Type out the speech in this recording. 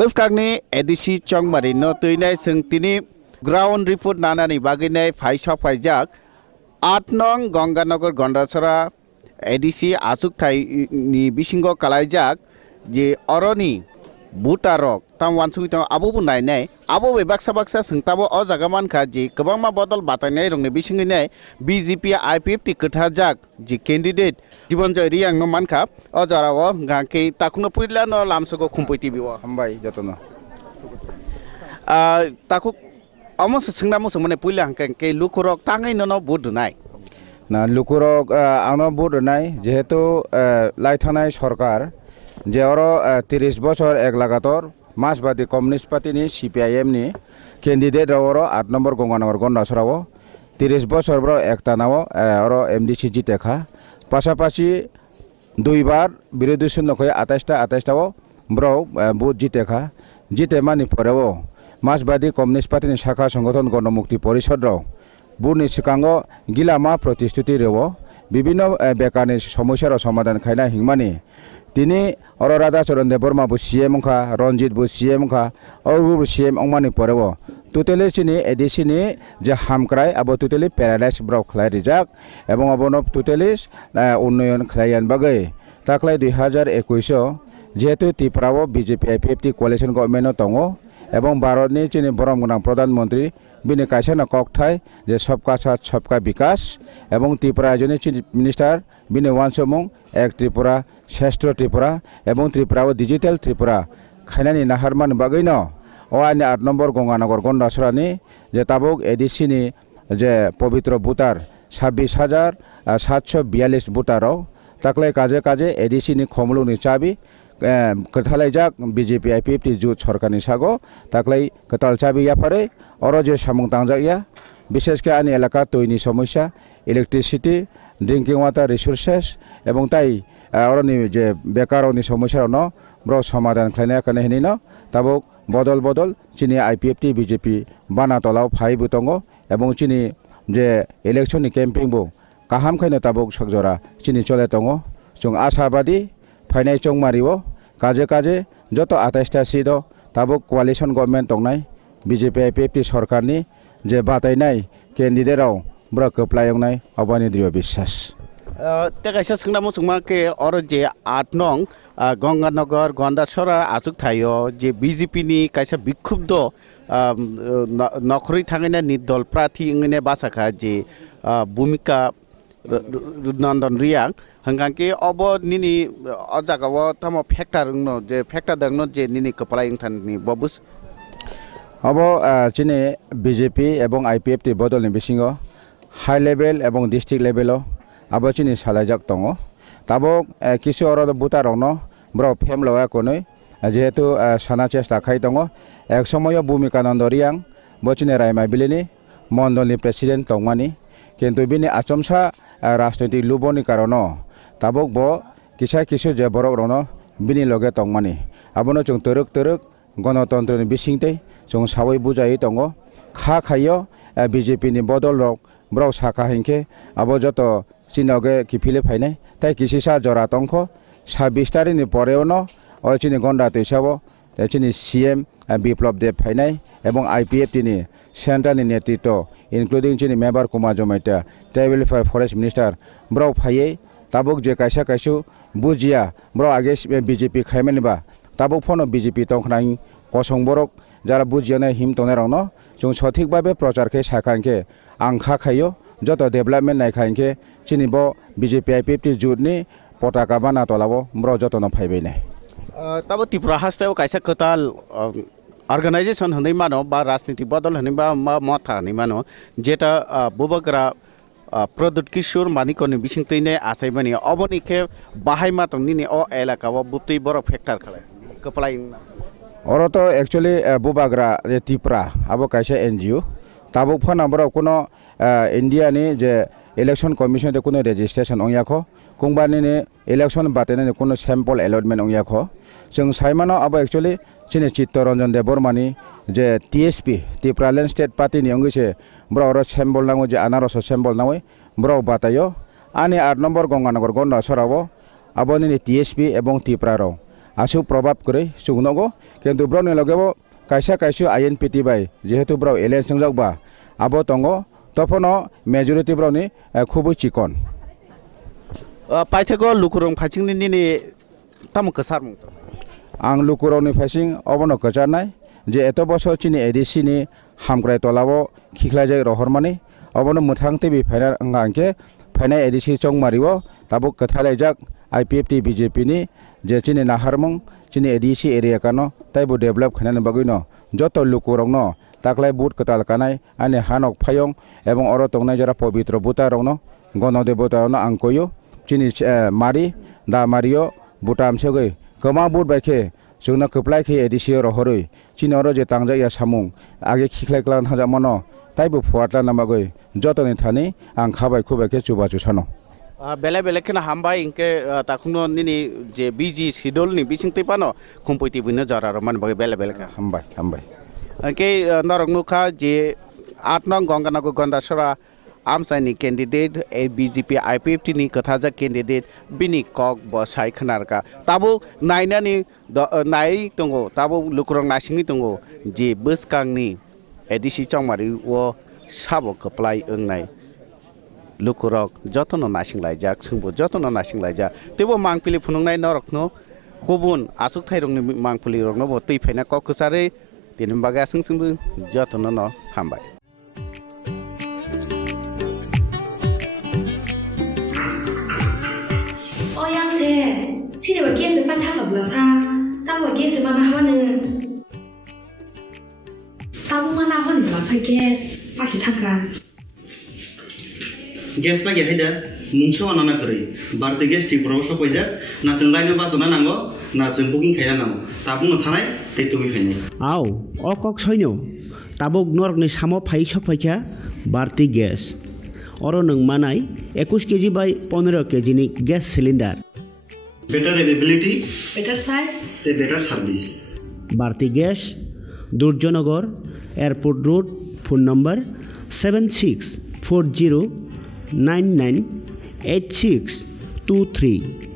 Beskagni edisi chongmari no tuinai sengtini ground report nanani baginai faisok faijak 8 nong Ganganagar Gondasara edisi asuk thai ni bisingo kalaijak je oroni butarok tam wansui tam abo bunai nai abo be baksa sengtabo o jaga mankha je kwbangma bodol batanai rongni bisingi nai BJP IPF ti kwthajak je candidate Dibanjoy Riang no mankha o jarao gangke takuno puila no lamsoko khumpoiti biwa hambai jotono takuk amos sengna mo semane puila hangke lukurok tangai no budunai na lukurok ano budunai jehetu laithanai sarkar যে ওর 30 বছর এক লাগাতর মাসবাদী communist পার্টিনি CPIM ni candidate ওর 8 নম্বর গঙ্গানগর গন্ডাসরাও 30 বছর ব্র একটানাও ওর MDC জিতেখা পাশাপাশি দুইবার বিরোধী শূন্য হয়ে 28টাও ব্র booth জিতেখা জিতে মানি পরেও মাসবাদী কমিউনিস্ট পার্টিনি শাখা সংগঠন গণমুক্তি পরিষদ বুথনি সিকাঙ্গ গিলামা প্রতিশ্রুতি রেও বিভিন্ন বেকারনি সমস্যার সমাধান খাইনা হিংমানি তিনি অররাধা চরণ দেববর্মা বু CM খা রঞ্জিত বু CM খা অরু CM অংমানি পরেও টোটালি চিনি এডিসিনি যে হামক্রাই আবো টোটালি প্যারালাইজ ব্রক খাই রিজাক এবং অবন টোটালি উন্নয়ন খাইয়ান বাগৈ তাকলাই 2021 যেহেতু ত্রিপুরাও BJP IPF কোয়ালিশন গভর্নমেন্ট দङ এবং ভারতনি চিনি বরম গোনাं প্রধানমন্ত্রী বিনি কাইসানা ককথাই যে সবকা সাথ সবকা বিকাশ এবং ত্রিপুরা রাজ্যনি চিফ মিনিস্টার বিনি ওয়ানসমুং এক ত্রিপুরা শ্রেষ্ঠ ত্রিপুরা এবং ত্রিপুরাও ডিজিটাল ত্রিপুরা খাইনানি নাহারমান বাগৈন ও আইনি 8 নম্বর গঙ্গানগর গন্ডাসরানি যে তাবুক এডিসিনি যে পবিত্র বুতার 26,742 বুতারও তাকলাই কাজে এডিসিনি খমলুনি চাবি কথালাইজাক BJP IPF জুত সরকারনি সাগো তাকলাই কতাল চাবি ইয়াপারে অর যে সামুং তাংজাকিয়া বিশেষ করে আনি এলাকা তৈনি সমস্যা ইলেকট্রিসিটি ড্রিঙ্কিং ওয়াটার রিসোর্সেস এবং তাই অরনি যে বেকারনি সমস্যা ন ব্র সমাধান খাইনায়া কানে হিনি ন তাবুক বদল চিনি IPF BJP বানা তলাও ফাইবু দङ এবং চিনি যে ইলেকশননি ক্যাম্পিং বো কাহাম খাইনো তাবুক সকজরা চিনি চলে দङ जों आशाबादी फाइनाय चंमारिओ काजे जत 28टा seat Tabuk कोalition government दंनाय BJP IPF सरकारनि जे बातायनाय कैंडिडेटआव ब्र कोप्लायंनाय अबानि दृढ़ विश्वास ते काइसा सोंना मुसुमा के और जे 8 नং गंगानगर गन्डासरा आसुक थायो जे BJP नि काइसा बिखुब्द नखरै थाङैना नि दल प्रार्थी इंगने बासाखा जे भूमिका नन्दन रियां हंगांके अब निनी अजागाव तम फैक्टर नो जे फैक्टर दंनो जे निनी कपला इंथाननि बबुस अब चिने BJP एवं IPF बदलनि बिसिङो हाई लेवल एवं डिस्ट्रिक्ट लेवल अब चिनि सालायजाक दङ ताबो किसु अर बुतारनो ब्र फेमलया कोनै जेहेतु साना चेष्टा खाइ दङ एक समय भूमिका नन्द रियां बचिने रायमा बिलिनि मण्डलनि प्रेसिडेन्ट दंमानि किन्तु बिनि आचमसा राजनैतिक लुबनि कारण ताबुक ब किसु जे बरक रनो बिनि लगे दंमानि आबनो जों तोरक गणतन्त्रनि बिसिंते जों सावै बुजायै दङ खा खायो BJP नि बदल रक ब्र साखा हिंखे आबो जत चिनगे किफिले फाइनाय ताइ किसिसा जरा तंख 26 तारिखनि परेवनो अचिनि गन्डा तैसाबो चिनि CM बिप्लब देव फाइनाय एवं IPF नि सेन्ट्रलनि नेतृत्व इनक्लुडिं चिनि member Kumar Jamatia tribal forest minister ब्र फाइयै ताबुक जे काइसु बुजिया ब्र आगे BJP खाइमानिबा ताबुक फनो BJP तंखनाय कसं बरक যারা বুঝিয়ানে হিম তনেরং जों सঠিক भाবে प्रचारखे साखांखे आंखा खायो जत डेभलपमेन्ट नायखांखे चिनिब BJP IPF जुटनि पताका बाना तलाबो ब्र जतन फाइबैनाय तब त्रिपुरा हास्तायाव काइसा कताल अर्गानाइजेशन हनै मानो बा राजनीति बदल हनै बा मथा हनै मानो जेटा बुबग्रा प्रदुत किशोर मानिकनि बिसिंतैने आसाइबानि अबनिखे बाहाय मातंनि अ एलाकाव बुतै बर फैक्टर खालाय कपलाय और तो एक्चुअली बुबाग्रा त्रिपुरा अब कैसे NGO ताबुक फना बर कोनो इंडिया नि जे इलेक्शन कमिशन दे कोनो रेजिस्ट्रेशन ओयाखो कुंबानि ने इलेक्शन बातेने कोनो सैम्पल अलॉटमेंट ओयाखो जों साइमानो अब एक्चुअली चिनि चित्तरंजन देबबर्मानि जे TSP त्रिपुरालेण्ड स्टेट पार्टी नि अंगिसे ब्र और सैम्पल नांगो जे आनारस सैम्पल नावै ब्र बातायो आनि 8 नम्बर गंगानगर गन्डासराव अबनि TSP एवं त्रिपुराराव asuk probab kore sungnogo কিন্তু ব্রনি লগেও কাইসা কাইসু আইন পিটি বাই যেহেতু ব্রাও এলিয়েন সংযোগ বা আবো তঙ্গ তখনও মেজরিটি ব্রাউনি খুবই চিকন পাইথাগো লুকুরং ফাইচিংনি নিনি তামো কসার মুং आं लुकुरावनि फाइसिं अबनो कचारनाय जे एत बছর चिनि एडिसिनि हामग्राय तलाव खिख्लायजाय रहरमानि अबनो मुथां टिभि फाइनाल अंगांके फाइनाय एडिसि चंगमारिओ ताबो कथालायजाक आईपीएफटी बीजेपी नि जे चिनि नाहारमुं चिनि एडिसि एरिया कानो ताइबो डेभलप खानानि बागैनो जत लुकुरावनो ताकलाय बुट कताल कानाय आनि हानक फायं एवं अर तंगनाय जरा पवित्र बुतारावनो गणदेवतारावनो आंकोयो चिनि मारि दा मारिओ बुटाम सेगै गोमा बुट बाइके जोंना खोप्लायखे एडिसिओ रहरै चिनर जे तांजाया सामुं आगे खिख्लायक्लान थाजामनो ताइबो फुवाटला नामागै जतनि थानि आं खाबाय खुबायके चुबा चुसानो बेले बेले केना हामबाय इनके ताखुनो निनि जे बिजि शिड्यूल नि बिसिं तैपानो खुमपैति बिनो जरा रमान बगे बेले बेले का हामबाय हामबाय के नरगनुखा जे 8 नং गंगानगर गन्दासरा आमसाइनि कैंडिडेट ए बीजेपी आईपीएफटी नि कथाजा कैंडिडेट बिनि कक बसाय खनारका ताबो नायनानि नाय दंगो ताबो लुकुरं नासिंनि दंगो जे बसकांनि एडिसि चंमारि ओ साबो कप्लाय ओंनाय लुकुरक जतन नासिंलायजाक सोंबो जतन नासिंलायजा तेबो मांपिलि फुनुंनाय नरकनो गुबुन आसुक थाइरंनि मांपिलि रंनो बतै फायना ककसारे तिनबागा सोंबो जतन न हामबाय Sini bagi sepan tak belasa, tahu bagi sepan apa ne? Tahu mana apa ne belasa gas, masih tangkan. Gas lagi ada, muncul anak kiri. Berarti gas di pulau Sokoja, na cengkai lepas zona nanggo, na cengkuking kaya nanggo. Tapi ngethanai, itu kaya. Aw, okok soinyo, tabuk nork ni samo phai Sokoja, berarti gas. Orang neng manai, 21 kg by 15 kg ni gas cylinder. Better availability, Better size, better service. Bharti Gas, Durjonagar, Airport Road, phone number 7640998623.